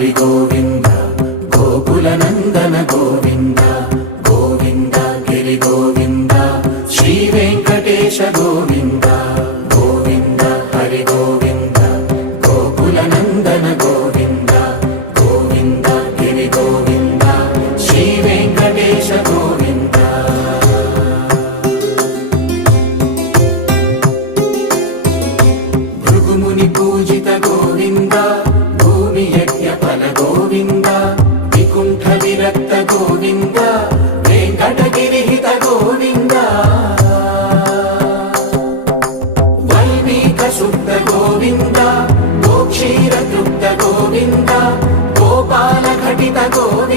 హరి గోవింద గోకుల నందన గోవింద గోవింద గిరి గోవింద శ్రీ వెంకటేశ గోవింద గోవింద హరి గోవింద గోకుల నందన గోవింద గోవింద గిరి గోవింద శ్రీ వెంకటేశ గోవింద భృగుముని పూజిత గోవింద భూమి యజ్ఞ ఫల గోవింద వికుంఠ విరక్త గోవింద వెంకటగిరిహిత గోవింద వైదిక శుద్ధ గోవింద గోక్షీర తృప్త గోవింద గోపాల ఘటిత గోవింద